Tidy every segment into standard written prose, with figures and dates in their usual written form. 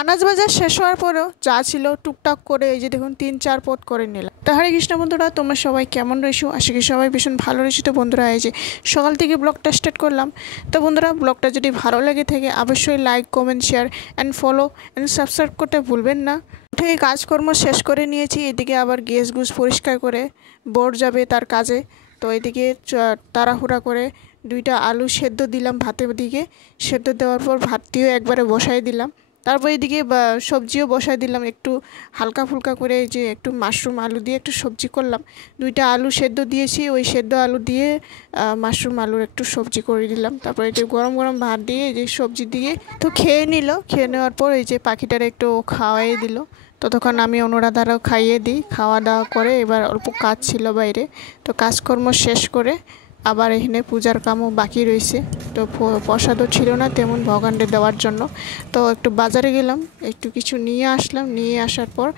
আনাজ বাজার শেষ হওয়ার পরেও যা ছিল টুকটাক করে এই যে দেখুন 3-4 পদ করে নিলাম। তো হরে কৃষ্ণ বন্ধুরা, তোমরা সবাই কেমন রয়েছো? আশা করি সবাই ভীষণ ভালো রয়েছো। তো বন্ধুরা, এই যে সকাল থেকে ব্লগটা স্টার্ট করলাম। তো বন্ধুরা, ব্লগটা যদি ভালো লেগে থাকে অবশ্যই like, comment, share and follow and subscribe করতে ভুলবেন না। উঠে কাজকর্ম শেষ করে নিয়েছি, এদিকে আবার গ্যাস গুস পরিষ্কার করে বর যাবে তার কাজে। তো এদিকে তাড়াহুড়া করে 2টা আলু সেদ্ধ দিলাম ভাতের দিকে। সেদ্ধ দেওয়ার পর ভাতটিও একবারে বসাই দিলাম। তারপর এদিকে সবজিও বসাই দিলাম একটু হালকা ফুলকা করে, এই যে একটু মাশরুম আলু দিয়ে একটু সবজি করলাম। 2টা আলু সেদ্ধ দিয়েছি, ওই সেদ্ধ আলু দিয়ে মাশরুম আলুর একটু সবজি করে দিলাম। তারপর এই যে গরম গরম ভাত দিয়ে এই যে সবজি দিয়ে তো খেয়ে নিল। খেয়ে নেওয়ার পর এই যে পাখিটার একটু খাওয়াই দিল। ততক্ষণ আমি অনুরাধারাও খাইয়ে দিই। খাওয়া দাওয়া করে এবার অল্প কাজ ছিল বাইরে, তো কাজকর্ম শেষ করে আবার এখানে পূজার কামও বাকি রয়েছে। তো প্রসাদও ছিল না তেমন ভগবানকে দেওয়ার জন্য, তো একটু বাজারে গেলাম, একটু কিছু নিয়ে আসলাম। নিয়ে আসার পর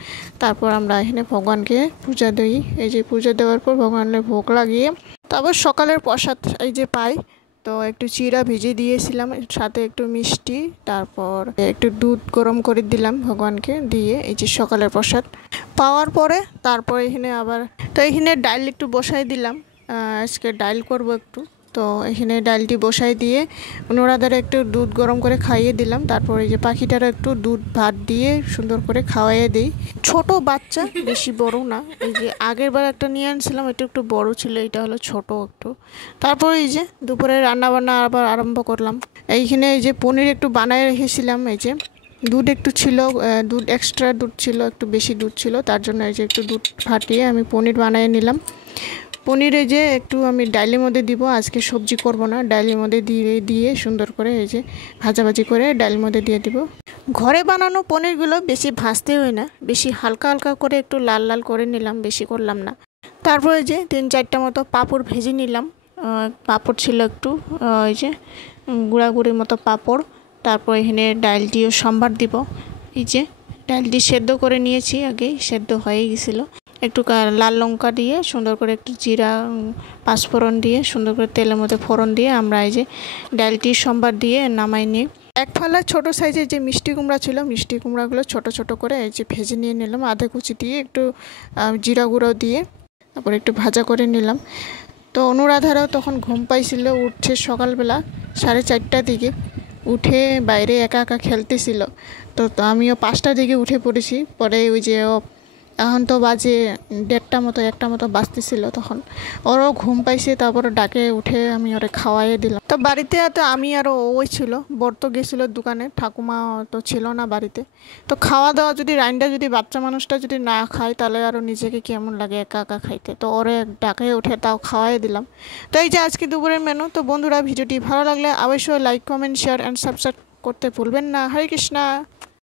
তারপর আমরা এখানে ভগবানকে পূজা দিই। এই যে পূজা দেওয়ার পর ভগবানের ভোগ লাগিয়ে তারপর সকালের প্রসাদ এই যে পাই। তো একটু চিড়া ভিজিয়ে দিয়েছিলাম, সাথে একটু মিষ্টি, তারপর একটু দুধ গরম করে দিলাম ভগবানকে দিয়ে। এই যে সকালের প্রসাদ পাওয়ার পরে তারপর এখানে আবার তো এখানে ডাল একটু বসাই দিলাম। আজকে ডাল করব একটু, তো এখানে ডালটি বসাই দিয়ে অনুরাধারে একটু দুধ গরম করে খাইয়ে দিলাম। তারপর এই যে পাখিটারও একটু দুধ ভাত দিয়ে সুন্দর করে খাওয়াইয়ে দিই। ছোট বাচ্চা, বেশি বড় না। এই যে আগের বার একটা নিয়ে আনছিলাম, এটা একটু বড় ছিল, এটা হলো ছোট একটু। তারপর এই যে দুপুরে রান্নাবান্না আবার আরম্ভ করলাম। এইখানে এই যে পনির একটু বানায় রেখেছিলাম। এই যে দুধ একটু ছিল, দুধ এক্সট্রা দুধ ছিল, একটু বেশি দুধ ছিল, তার জন্য এই যে একটু দুধ ফাটিয়ে আমি পনির বানিয়ে নিলাম। পনিরে যে একটু আমি ডালের মধ্যে দিব, আজকে সবজি করব না, ডালের মধ্যে দিয়ে সুন্দর করে এই যে ভাজাভাজি করে ডালের মধ্যে দিয়ে দিব। ঘরে বানানো পনিরগুলো বেশি ভাজতে হয় না, বেশি হালকা হালকা করে একটু লাল লাল করে নিলাম, বেশি করলাম না। তারপরে যে 3-4টা মতো পাঁপড় ভেজে নিলাম। পাঁপড় ছিল একটু, এই যে গুঁড়াগুড়ির মতো পাঁপড়। তারপর এখানে ডালটিও সম্বার দিব। এই যে ডালটি সেদ্ধ করে নিয়েছি, আগেই সেদ্ধ হয়ে গেছিলো। একটু লাল লঙ্কা দিয়ে সুন্দর করে একটু জিরা পাঁচফোড়ন দিয়ে সুন্দর করে তেলের মধ্যে ফোড়ন দিয়ে আমরা এই যে ডালটি সম্বার দিয়ে নামাই নিই। এক ফালা ছোট সাইজের যে মিষ্টি কুমড়া ছিল, মিষ্টি কুমড়াগুলো ছোট ছোট করে এই যে ভেজে নিয়ে নিলাম, আধা কুচি দিয়ে একটু জিরা গুঁড়ো দিয়ে তারপর একটু ভাজা করে নিলাম। তো অনুরাধারাও তখন ঘুম পাইছিল, উঠছে সকালবেলা 4:30টার দিকে। উঠে বাইরে একা একা খেলতেছিল। তো আমিও 5টার দিকে উঠে পড়েছি। পরে ওই যে এখন তো বাজে 1:30 মতো বাজতেছিল, তখন ওরও ঘুম পাইছে। তারপরে ডাকে উঠে আমি ওরে খাওয়াইয়ে দিলাম। তো বাড়িতে তো আমি আরও ওই ছিল, বর তো গেছিলো দোকানে, ঠাকুমা তো ছিল না বাড়িতে। তো খাওয়া দাওয়া যদি রাইনটা যদি বাচ্চা মানুষটা যদি না খায় তাহলে আরও নিজেকে কেমন লাগে একা একা খাইতে। তো ওরে ডাকে উঠে তাও খাওয়াই দিলাম। তো এই যে আজকে দুপুরের মেনু। তো বন্ধুরা, ভিডিওটি ভালো লাগলে অবশ্যই like, comment, share and subscribe করতে ভুলবেন না। হরে কৃষ্ণা।